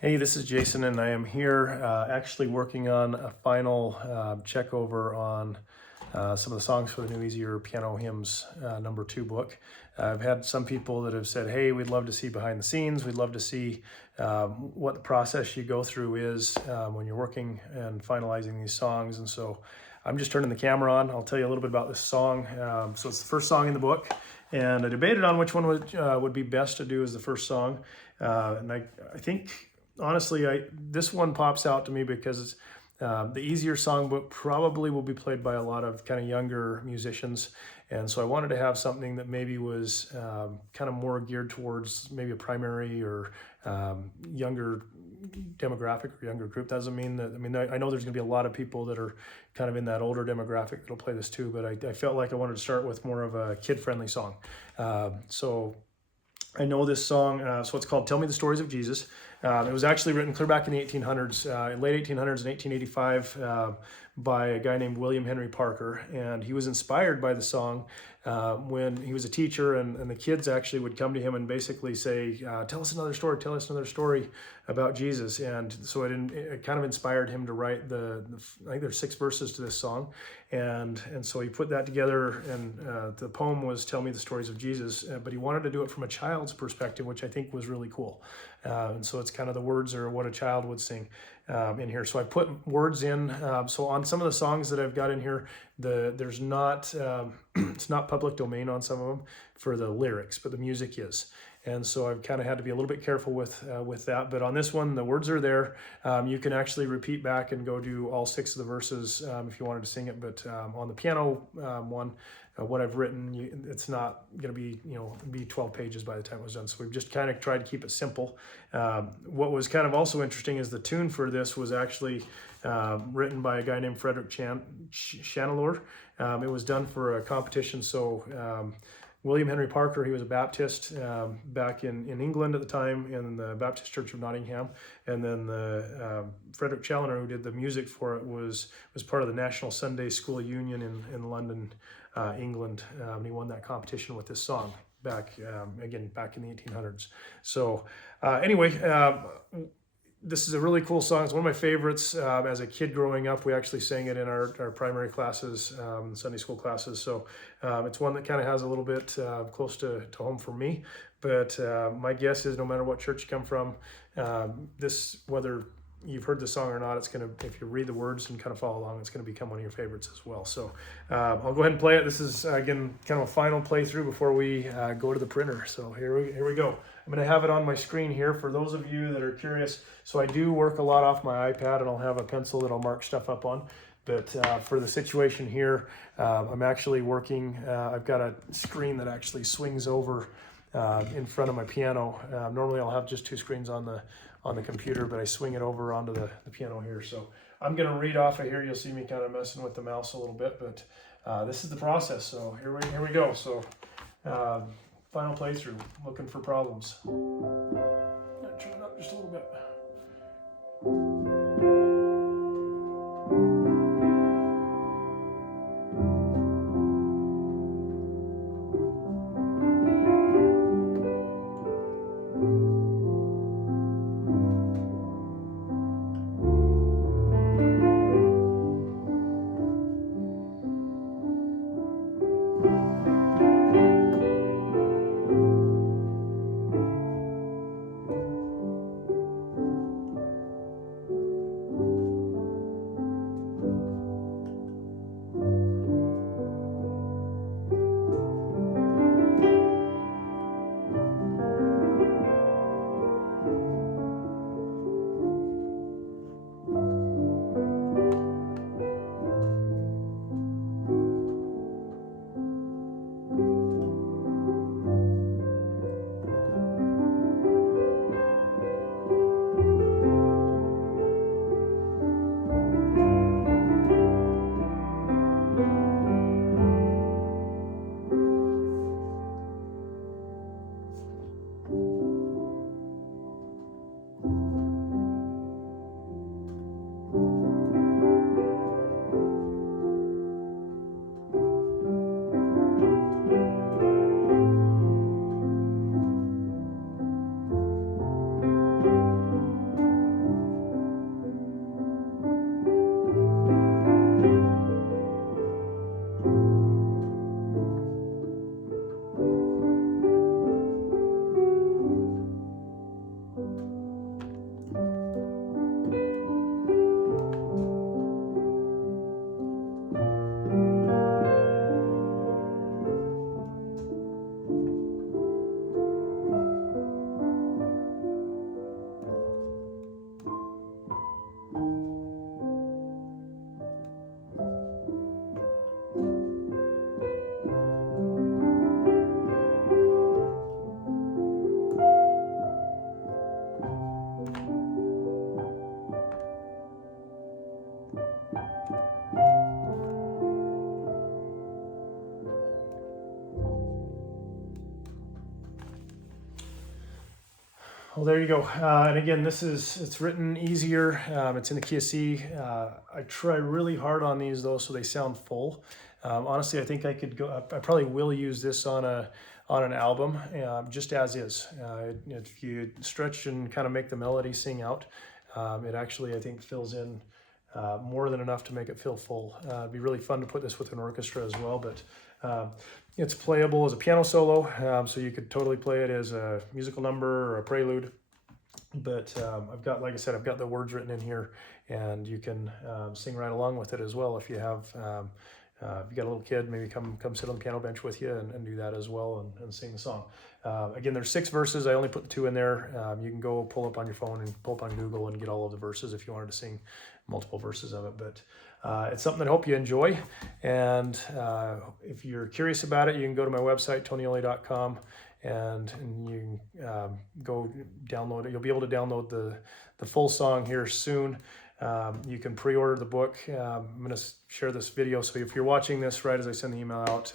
Hey, this is Jason, and I am here actually working on a final check over on some of the songs for the New Easier Piano Hymns #2 book. I've had some people that have said, hey, we'd love to see behind the scenes. We'd love to see what the process you go through is when you're working and finalizing these songs. And so I'm just turning the camera on. I'll tell you a little bit about this song. So it's the first song in the book, and I debated on which one would be best to do as the first song. And I think honestly, this one pops out to me because the easier songbook probably will be played by a lot of kind of younger musicians, and so I wanted to have something that maybe was kind of more geared towards maybe a primary or younger demographic or younger group. Doesn't mean that, I know there's going to be a lot of people that are kind of in that older demographic that'll play this too, but I felt like I wanted to start with more of a kid-friendly song. So I know this song, so it's called Tell Me the Stories of Jesus. It was actually written clear back in the 1800s, late 1800s in 1885, by a guy named William Henry Parker. And he was inspired by the song when he was a teacher, and the kids actually would come to him and basically say, tell us another story about Jesus. And so it kind of inspired him to write I think there's 6 verses to this song. And so he put that together, and the poem was Tell Me the Stories of Jesus, but he wanted to do it from a child's perspective, which I think was really cool. And so it's kind of the words are what a child would sing in here. So I put words in. So on some of the songs that I've got in here, there's not it's not public domain on some of them for the lyrics, but the music is. And so I've kind of had to be a little bit careful with that. But on this one, the words are there. You can actually repeat back and go do all 6 of the verses if you wanted to sing it. But on the piano one, what I've written, it's not going to be 12 pages by the time it was done. So we've just kind of tried to keep it simple. What was kind of also interesting is the tune for this was actually written by a guy named Frederick Chanelure. It was done for a competition. So William Henry Parker, he was a Baptist back in England at the time in the Baptist Church of Nottingham. And then Frederick Challoner, who did the music for it, was part of the National Sunday School Union in London, England. He won that competition with this song back in the 1800s. So anyway, this is a really cool song. It's one of my favorites. As a kid growing up, we actually sang it in our primary classes, Sunday school classes. So it's one that kind of has a little bit close to home for me. But my guess is no matter what church you come from, whether you've heard the song or not, it's going to, if you read the words and kind of follow along, it's going to become one of your favorites as well. So I'll go ahead and play it. This is, again, kind of a final playthrough before we go to the printer. So here we go. I'm going to have it on my screen here for those of you that are curious. So I do work a lot off my iPad, and I'll have a pencil that I'll mark stuff up on. But for the situation here, I'm actually working. I've got a screen that actually swings over in front of my piano. Normally I'll have just 2 screens on the computer, but I swing it over onto the piano here. So I'm going to read off of here. You'll see me kind of messing with the mouse a little bit, but this is the process. So here we go. So final playthrough, looking for problems. Turn it up just a little bit. Well, there you go. And again, it's written easier. It's in the key of C. I try really hard on these though, so they sound full. Honestly, I think I could go. I probably will use this on an album, just as is. If you stretch and kind of make the melody sing out, it actually, I think, fills in more than enough to make it feel full. It'd be really fun to put this with an orchestra as well, but it's playable as a piano solo, so you could totally play it as a musical number or a prelude. But I've got, like I said, I've got the words written in here, and you can sing right along with it as well. If you have, if you got a little kid, maybe come sit on the piano bench with you and do that as well, and sing the song. Again, there's 6 verses. I only put the 2 in there. You can go pull up on your phone and pull up on Google and get all of the verses if you wanted to sing multiple verses of it. But it's something that I hope you enjoy. And if you're curious about it, you can go to my website, tonioli.com, and you can go download it. You'll be able to download the full song here soon. You can pre-order the book. I'm going to share this video, so if you're watching this right as I send the email out,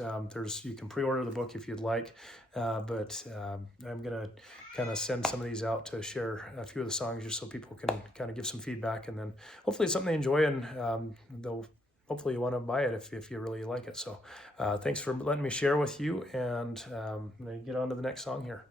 you can pre-order the book if you'd like. But I'm going to kind of send some of these out to share a few of the songs just so people can kind of give some feedback, and then hopefully it's something they enjoy, and hopefully you want to buy it if you really like it. So thanks for letting me share with you, and I'm going to get on to the next song here.